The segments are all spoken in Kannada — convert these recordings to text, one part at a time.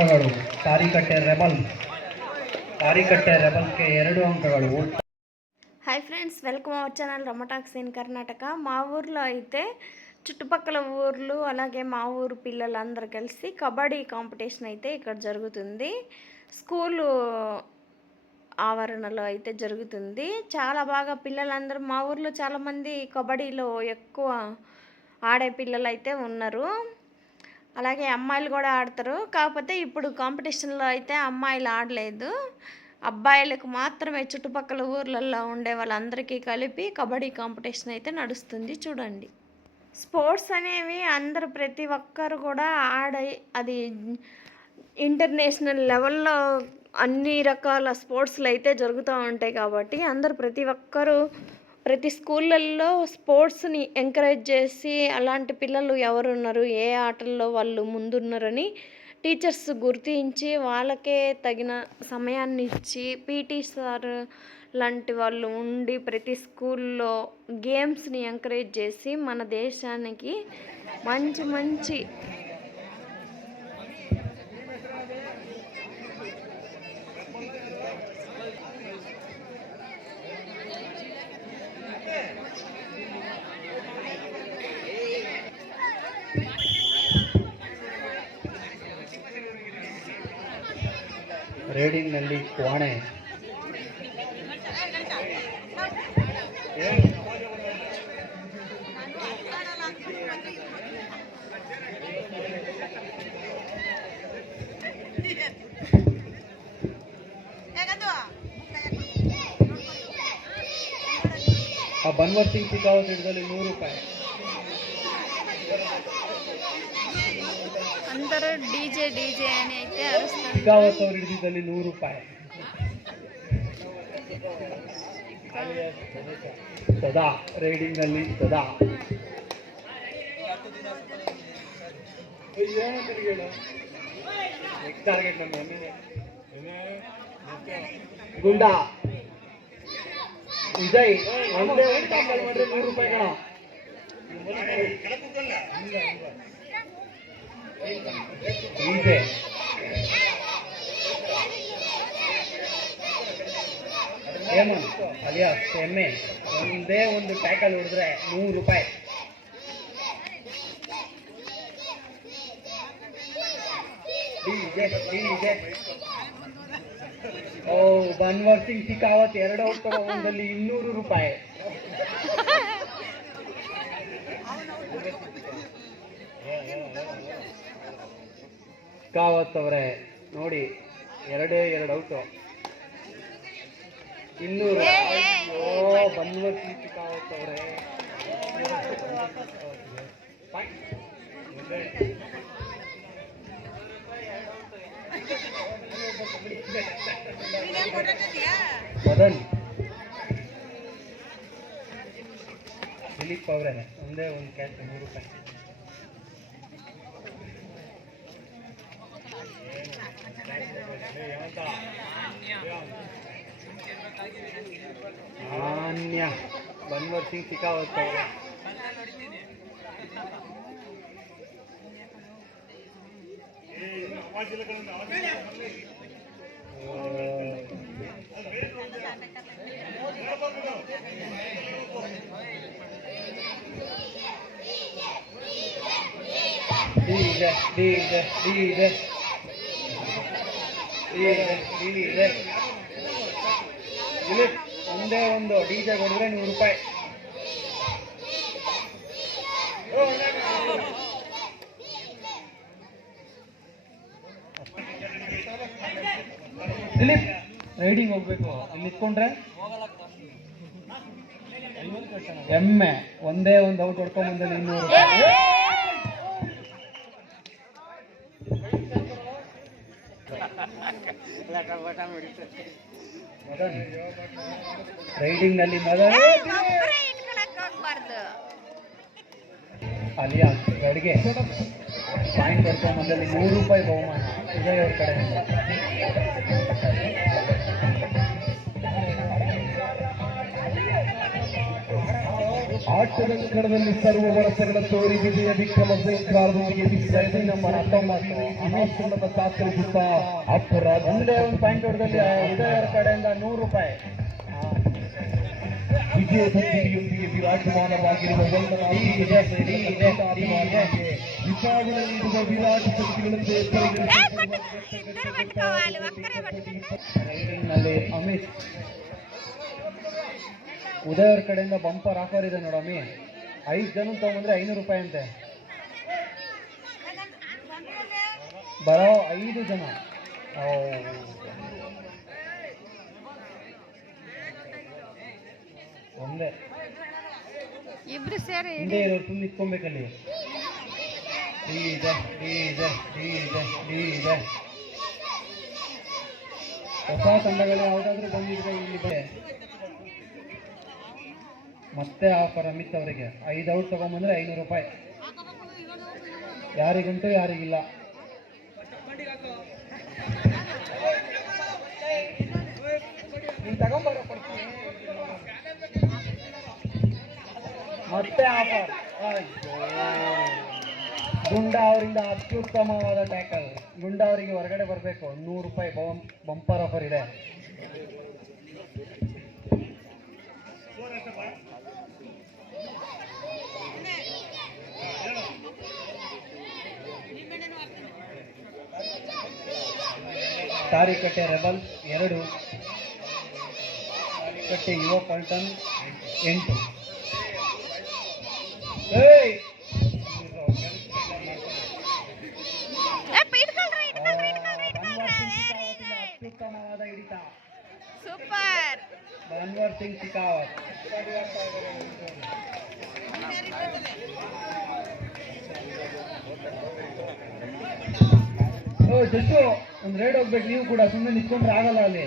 ಅಂಕಗಳು. ತಾರಿಕಟ್ಟೆ ರೆಬಲ್ಗೆ 2 ಅಂಕಗಳು. Hi friends, welcome our channel రమటాక్స్ ఇన్ కర్ణాటక. మా ఊర్లో అయితే చుట్టుపక్కల ఊర్లు అలాగే మా ఊరు పిల్లలందరూ కలిసి కబడ్డీ కాంపిటీషన్ అయితే ఇక్కడ జరుగుతుంది. స్కూలు ఆవరణలో అయితే జరుగుతుంది. చాలా బాగా పిల్లలందరూ, మా ఊర్లో చాలామంది కబడ్డీలో ఎక్కువ ఆడే పిల్లలు అయితే ఉన్నారు. అలాగే అమ్మాయిలు కూడా ఆడతారు. కాకపోతే ఇప్పుడు కాంపిటీషన్లో అయితే అమ్మాయిలు ఆడలేదు. అబ్బాయిలకు మాత్రమే చుట్టుపక్కల ఊర్లలో ఉండే వాళ్ళందరికీ కలిపి కబడ్డీ కాంపిటీషన్ అయితే నడుస్తుంది. చూడండి, స్పోర్ట్స్ అనేవి అందరూ ప్రతి ఒక్కరు కూడా అది ఇంటర్నేషనల్ లెవెల్లో అన్ని రకాల స్పోర్ట్స్లు అయితే జరుగుతూ ఉంటాయి. కాబట్టి అందరూ ప్రతి ఒక్కరూ ప్రతి స్కూళ్ళల్లో స్పోర్ట్స్ని ఎంకరేజ్ చేసి అలాంటి పిల్లలు ఎవరున్నారు, ఏ ఆటల్లో వాళ్ళు ముందున్నారని టీచర్స్ గుర్తించి వాళ్ళకే తగిన సమయాన్ని ఇచ్చి పీటీ సార్ లాంటి వాళ్ళు ఉండి ప్రతి స్కూల్లో గేమ్స్ని ఎంకరేజ్ చేసి మన దేశానికి మంచి మంచి ರೇಡಿಂಗ್ನಲ್ಲಿ ಕೋಣೆ ಬನ್ವರ್ ಸಿಂಗ್ ಶಿಕಾವತ್ ಹಿಡಿದಲ್ಲಿ 100 ರೂಪಾಯಿ. అందరూ డీజే అని అయితే అరుస్తారు. ಶಿಕಾವತ್ ಅವರು ಹಿಡಿದಿದ್ದಲ್ಲಿ 100 ರೂಪಾಯಿ. ಸದಾ ರೈಡಿಂಗ್ ನಲ್ಲಿ ಸದಾ ಟಾರ್ಗೆಟ್ ಗುಂಡಾ ವಿಜಯ್ ಒಂದೇ ಒಂದು ಟ್ಯಾಕಲ್ ಮಾಡಿದ್ರೆ 100 ರೂಪಾಯಿಗಳ. ಹೇಮಂತ್ ಅಲಿಯಾಸ್ ಎಮ್ಮೆ ಒಂದೇ ಒಂದು ಟ್ಯಾಕಲ್ ಹೊಡೆದ್ರೆ 100 ರೂಪಾಯಿ. ಬನ್ವರ್ ಸಿಂಗ್ ಶಿಕಾವತ್ 2 ಔಟ್ ತಗೊಂಡಲ್ಲಿ 200 ರೂಪಾಯಿ. ಶಿಕಾವತ್ ಅವರೇ ನೋಡಿ, 2 ಔಟು 200. ಬನ್ವರ್ ಸಿಂಗ್ ಶಿಕಾವತ್ ಅವರೇ ಮದನ್ ದಿಲೀಪ್ ಅವರೇ ಒಂದೇ ಒಂದು ಕ್ಯಾಚ್ 100 ರೂಪಾಯಿ. ಆನ್ಯ ಬನ್ವರ್ ಸಿಂಗ್ ಶಿಕಾವತ್ ಅವರೇ ಒಂದೇ ಒಂದು ಡಿಜೆ ಕೊಡಿದ್ರೆ 100 ರೂಪಾಯಿ. ದಿಲೀಪ್ ರೈಡಿಂಗ್ ಹೋಗ್ಬೇಕು, ಇಲ್ಲಿ ನಿಂತ್ಕೊಂಡ್ರೆ ಎಮ್ಮೆ ಒಂದೇ ಒಂದು ಔಟ್ ಹೊಡ್ಕೊಂಡ್ ಬಂದಲ್ಲಿ 200 ರೂಪಾಯಿ. ರೈಡಿಂಗ್ ನಲ್ಲಿ ಅಲಿಯಾಸ್ ಅಡಿಗೆ ಪಾಯಿಂಟ್ ಹೊಡ್ಕೊಂಡ್ ಬಂದಲ್ಲಿ 100 ರೂಪಾಯಿ ಬಹುಮಾನ ವಿಜಯ್ ಅವ್ರ ಕಡೆಯಿಂದ. ಆಟದ ಕಣದಲ್ಲಿ ಸರ್ವ ವರ್ಷಗಳ ತೋರಿ ವಿಜಯ ವಿಕ್ರಮ ಸಂಕಾರದೊಂದಿಗೆ ನಮ್ಮ ಅನಾಶ್ರಮದ ತಾತ್ಕರಿಸುತ್ತಾ ಅಪರಾಧ ಒಂದೇ ಒಂದು ಪಾಯಿಂಟ್ ಹೊಡೆದಲ್ಲಿ ಉದಯರ ಕಡೆಯಿಂದ ₹100. ವಿಜಯದೊಂದಿಗೆ ವಿರಾಜಮಾನವಾಗಿರುವ ವಿಭಾಗದಲ್ಲಿ ನೀಡುವ ವಿರಾಟ ಶಕ್ತಿಗಳಂತೆ ನಲ್ಲಿ ಅಮಿತ್ ಉದಯವ್ರ ಕಡೆಯಿಂದ ಬಂಪರ್ ಆಫರ್ ಇದೆ ನೋಡಮ್ಮಿ. 5 ಜನ ತಗೊಂಡ್ರೆ ₹500 ಅಂತೆ. ಬರೋ 5 ಜನ ಒಂದೇ ಇಬ್ರು ಸೇರಿ ಹಿಂದೆ ಇರೋರು ತುಂಬ ನಿಂತ್ಕೊಬೇಕಲ್ಲಿ. ಹೊಸ ತಂಡಗಳು ಯಾವುದಾದ್ರೂ ಬಂದಿದ್ರೆ ಇಲ್ಲಿ ಮತ್ತೆ ಆಫರ್ ಅಮಿತ್ ಅವರಿಗೆ 5 ಔಟ್ ತಗೊಂಬಂದ್ರೆ ₹500. ಯಾರಿಗುಂಟು ಯಾರಿಗಿಲ್ಲ. ಮತ್ತೆ ಆಫರ್. ಗುಂಡಾ ಅವರಿಂದ ಅತ್ಯುತ್ತಮವಾದ ಟ್ಯಾಕಲ್. ಗುಂಡಾ ಅವರಿಗೆ ಹೊರಗಡೆ ಬರಬೇಕು. ₹100 ಬಂಪರ್ ಆಫರ್ ಇದೆ. ತಾರಿಕಟ್ಟೆ ರೆಬಲ್ಸ್ 2, ತಾರಿಕಟ್ಟೆ ಯುವ ಪಲ್ಟನ್ 8. ಅತ್ಯುತ್ತಮವಾದ ಹಿಡಿತ. ಸೂಪರ್ ಬನ್ವರ್ ಸಿಂಗ್ ಶಿಕಾವತ್. ಜಸ್ಸು ಒಂದು ರೇಡ್ ಹೋಗ್ಬೇಕು. ನೀವು ಕೂಡ ಸುಮ್ಮನೆ ನಿಂತ್ಕೊಂಡ್ರೆ ಆಗಲ್ಲ. ಅಲ್ಲಿ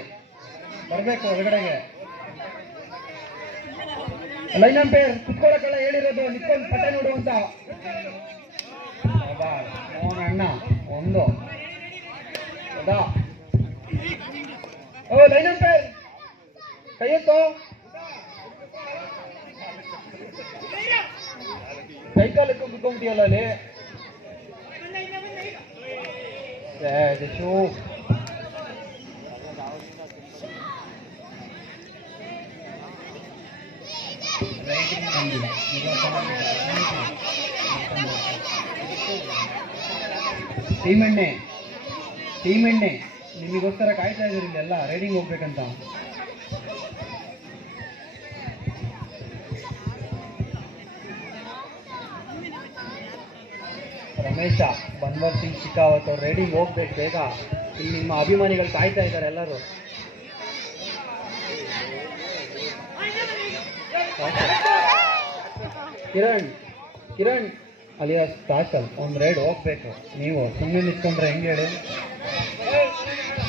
ಬರ್ಬೇಕು ಹೊರಗಡೆಗೆ. ಲೈನ್ ಅಂಪೇರ್ ಕುತ್ಕೊಳ್ಳೋಕೆಲ್ಲ ಹೇಳಿರೋದು, ನಿಂತ್ಕೊಂಡು ಪಟ್ಟ ನೋಡು ಅಂತ. ಮೋಹನ್ ಅಣ್ಣ 1. ಲೈನ್ ಅಂಪೇರ್ ಕೈಯತ್ತೋ. ಸೈಕಲ್ ಕುತ್ಕೊಂಡ್ಬಿಟ್ಟಿಯಲ್ಲ ಅಲ್ಲಿ. ಜಶು ಟೀಮ್ ಎಣ್ಣೆ ನಿಮಗೋಸ್ಕರ ಕಾಯ್ತಾ ಇದ್ದೀರಿ ಇಲ್ಲೆಲ್ಲ ರೈಡಿಂಗ್ ಹೋಗ್ಬೇಕಂತ. ರಮೇಶ ಬನ್ವರ್ ಸಿಂಗ್ ಶಿಕಾವತ್ ಅವ್ರು ರೈಡಿಂಗ್ ಹೋಗ್ಬೇಕು ಬೇಗ. ಇಲ್ಲಿ ನಿಮ್ಮ ಅಭಿಮಾನಿಗಳು ಕಾಯ್ತಾ ಇದ್ದಾರೆ ಎಲ್ಲರೂ. ಕಿರಣ್ ಅಲಿಯಾಸ್ ತಾಕಲ್ ಒಂದು ರೈಡ್ ಹೋಗ್ಬೇಕು. ನೀವು ಸುಮ್ಮನೆ ನಿಂತ್ಕೊಂಡ್ರೆ ಹೆಂಗೆ ಹೇಳಿ?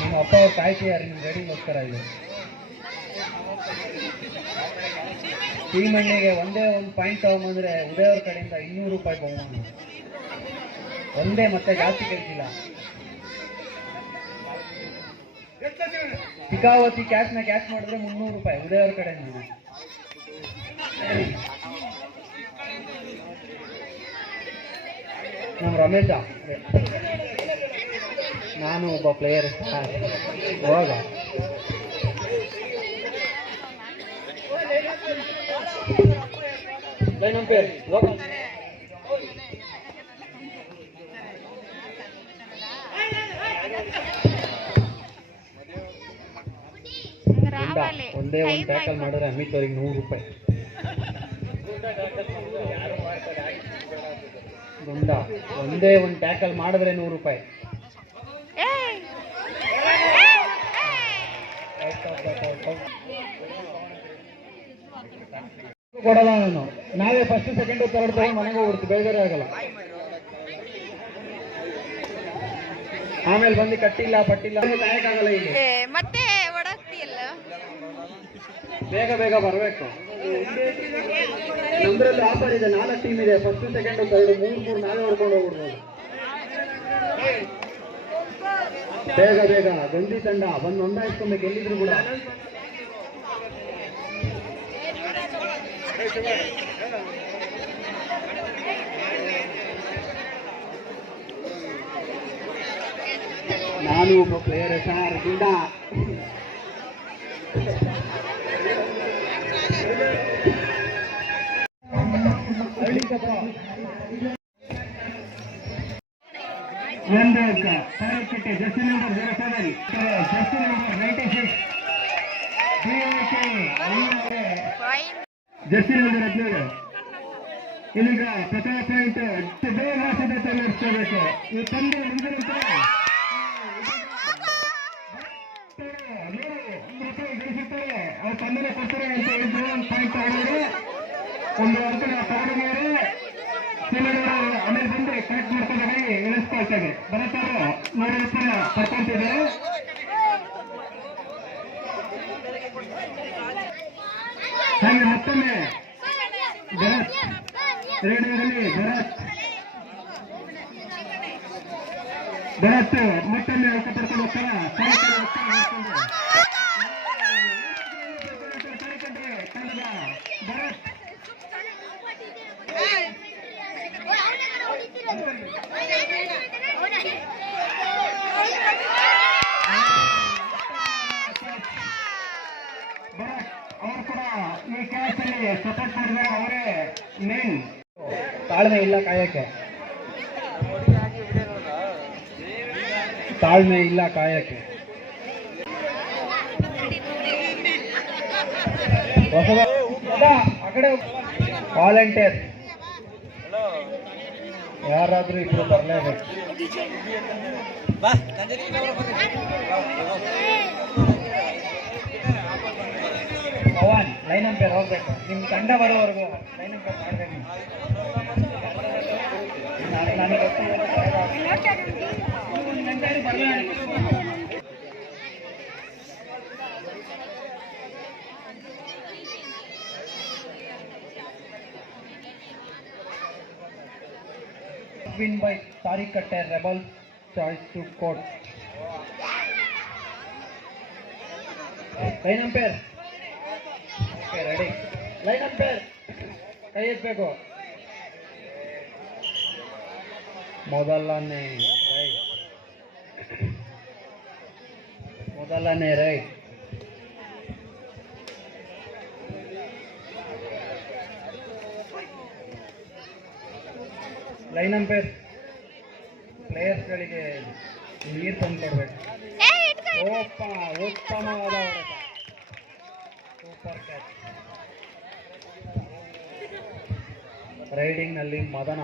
ನಿಮ್ಮ ಅಪ್ಪ ಅವ್ರು ಕಾಯ್ತಿದ್ದಾರೆ ನಿಮ್ಮ ರೈಡಿಂಗೋಸ್ಕರ. ಇಲ್ಲಿ ಟೀಮ್ ಎಣ್ಣೆಗೆ ಒಂದೇ ಒಂದು ಪಾಯಿಂಟ್ ತಗೊಂಬಂದ್ರೆ ಉದಯವ್ರ ಕಡೆಯಿಂದ ₹200 ಬಹುಮಾನ. ಒಂದೇ, ಮತ್ತೆ ಜಾಸ್ತಿ ಕೇಳ್ತಿಲ್ಲ. ಶಿಕಾವತಿ ಕ್ಯಾಚ್ ಮಾಡಿದ್ರೆ ₹300 ಉದಯವ್ರ ಕಡೆಯಿಂದ. ನಮ್ಮ ರಮೇಶ, ನಾನು ಒಬ್ಬ ಪ್ಲೇಯರ್. ಹೋಗ ನಮ್ಮ ಪೇರ್ ಹೋಗ. ಒಂದೇ ಒಂದು ಟ್ಯಾಕಲ್ ಮಾಡಿದ್ರೆ ಅಮಿತ್ ಅವ್ರಿಗೆ ₹100. ಗುಂಡ ಒಂದೇ ಒಂದು ಟ್ಯಾಕಲ್ ಮಾಡಿದ್ರೆ ₹100. ಕೊಡಲ್ಲ ನಾನು. ನಾವೇ ಫಸ್ಟ್ ಸೆಕೆಂಡ್ ಥರ್ಡ್ ತಗೊಂಡು ಮನೆಗೆ ಹೋಗ್ಬಿಡ್ತೀವಿ. ಬೇಜಾರೇ ಆಗಲ್ಲ. ಆಮೇಲೆ ಬಂದು ಕಟ್ಟಿಲ್ಲ ಪಟ್ಟಿಲ್ಲ ಕಾಯಕ್ಕಾಗಲ್ಲ. ಇಲ್ಲಿ ಮತ್ತೆ ಓಡಾಕ್ತಿಯಲ್ಲ. ಬೇಗ ಬರಬೇಕು. ನಮ್ದ್ರಲ್ಲಿ ಆಫರ್ ಇದೆ. 4 ಟೀಮ್ ಇದೆ. ಫಸ್ಟ್ ಸೆಕೆಂಡ್ ಥರ್ಡ್ 3 ನಾವೇ ಹೊಡ್ಕೊಂಡು ಹೋಗ್ಬಿಡ್ಬೋದು. ಬೇಗ ಗಂಧಿ ತಂಡ ಬಂದು ನೋಂದಾಯಿಸ್ಕೊಬೇಕು ಎಲ್ಲಿದ್ರು ಕೂಡ. ನಾನು ಒಬ್ಬ ಪ್ಲೇಯರ್ ಸರ್ ಗುಂಡ. ಒಂದು ಕಾರ್ಯಕಟ್ಟೆ jersey number 07 jersey number 96 jersey number 17 ಇಲ್ಲಿಗ ಪ್ರಥಮ ಪಾಯಿಂಟ್ ಬೇಗತೆ ನಡೆಸಬೇಕು. ಈ ತಂದೆ ಮುಂದಿನ ಗಳಿಸುತ್ತಾರೆ ಅವ್ರ ತಂದೆನೇ ಕೊಡ್ತಾರೆ ಅಂತ ಹೇಳಿದ್ರು. ಒಂದು ಪಾಯಿಂಟ್ ತಗೊಂಡ್ರೆ ಒಂದು ಅಂಕ ತಗೊಂಡಿದ್ದಾರೆ. ಆಮೇಲೆ ಬಂದು ಕರೆಕ್ಟ್ ಮಾಡ್ಕೊಂಡಾಗ ಇಳಿಸ್ಕೊಳ್ತೇವೆ. ಬರತ್ತಾರು 100 ರೂಪಾಯಿ ಪಡ್ಕೊಂತಿದ್ದಾರೆ. ಹಾಗೆ ಮತ್ತೊಮ್ಮೆ ಭರತ್ ರೇಡಿಯೋದಲ್ಲಿ ಭರತ್ ಮತ್ತೊಮ್ಮೆ ಅಂಕ ಪಡ್ಕೊಂಡು ಹೋಗ್ತಾರ. ಭರತ್ ಅವರು ಕೂಡ ಈ ಕ್ಯಾಚ್ ಅಲ್ಲಿ ಸಪೋರ್ಟ್ ಮಾಡಿದ್ರೆ ಅವರೇ ಮೇನ್. ತಾಳ್ಮೆ ಇಲ್ಲ ಕಾಯಕ್ಕೆ, ತಾಳ್ಮೆ ಇಲ್ಲ ಕಾಯಕ್ಕೆ. ಆ ಕಡೆ ವಾಲಂಟಿಯರ್ ಯಾರಾದ್ರೂ ಇಬ್ರು ಬರಲೇಬೇಕು. ಪವನ್ ಲೈನ್ ಅಂಪೇರ್ ಹೋಗ್ಬೇಕು. ನಿಮ್ಮ ತಂಡ ಬರೋವರೆಗೂ ಲೈನ್ ಅಂಪೇರ್ ಮಾಡಬೇಕು. Win by Tariq Katte, Rebels choice to court. Line umpire. Okay, ready. Line umpire. ಕೈ ಎತ್ತಬೇಕು. ಮೊದಲನೇ ರೈಟ್. ಲೈನ್ ಅಂಪೇರ್ ಪ್ಲೇಯರ್ಸ್ಗಳಿಗೆ ನೀರು ತಂದು ಕೊಡ್ಬೇಕು. ಉತ್ತಮವಾದ ಹೊಡೆತ. Super catch. ರೈಡಿಂಗ್ನಲ್ಲಿ ಮದನ.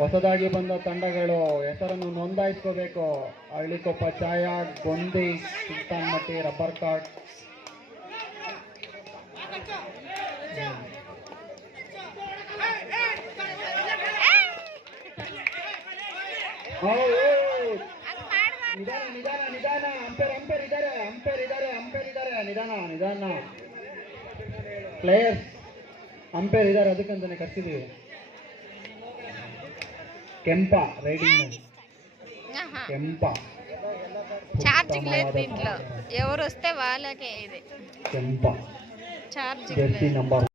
ಹೊಸದಾಗಿ ಬಂದ ತಂಡಗಳು ಹೆಸರನ್ನು ನೋಂದಾಯಿಸ್ಕೋಬೇಕು. Hallikoppa Chhaya, Gondi, Sultanmatti, rubber cart. ನಿಧಾನ. ಅಂಪೇರ್ ಇದ್ದಾರೆ. ನಿಧಾನ. ಪ್ಲೇಯರ್ಸ್ ಅಂಪೇರ್ ಇದ್ದಾರೆ, ಅದಕ್ಕಂತಾನೆ ಕರ್ಸಿದೀವಿ. ಕೆಂಪ రైడింగ్ ಕೆಂಪ ఛార్జింగ్ లేదు దీంట్లో ఎవరు వస్తే వాళ్ళకే ఇది ಕೆಂಪ ఛార్జింగ్ జెర్సీ నంబర్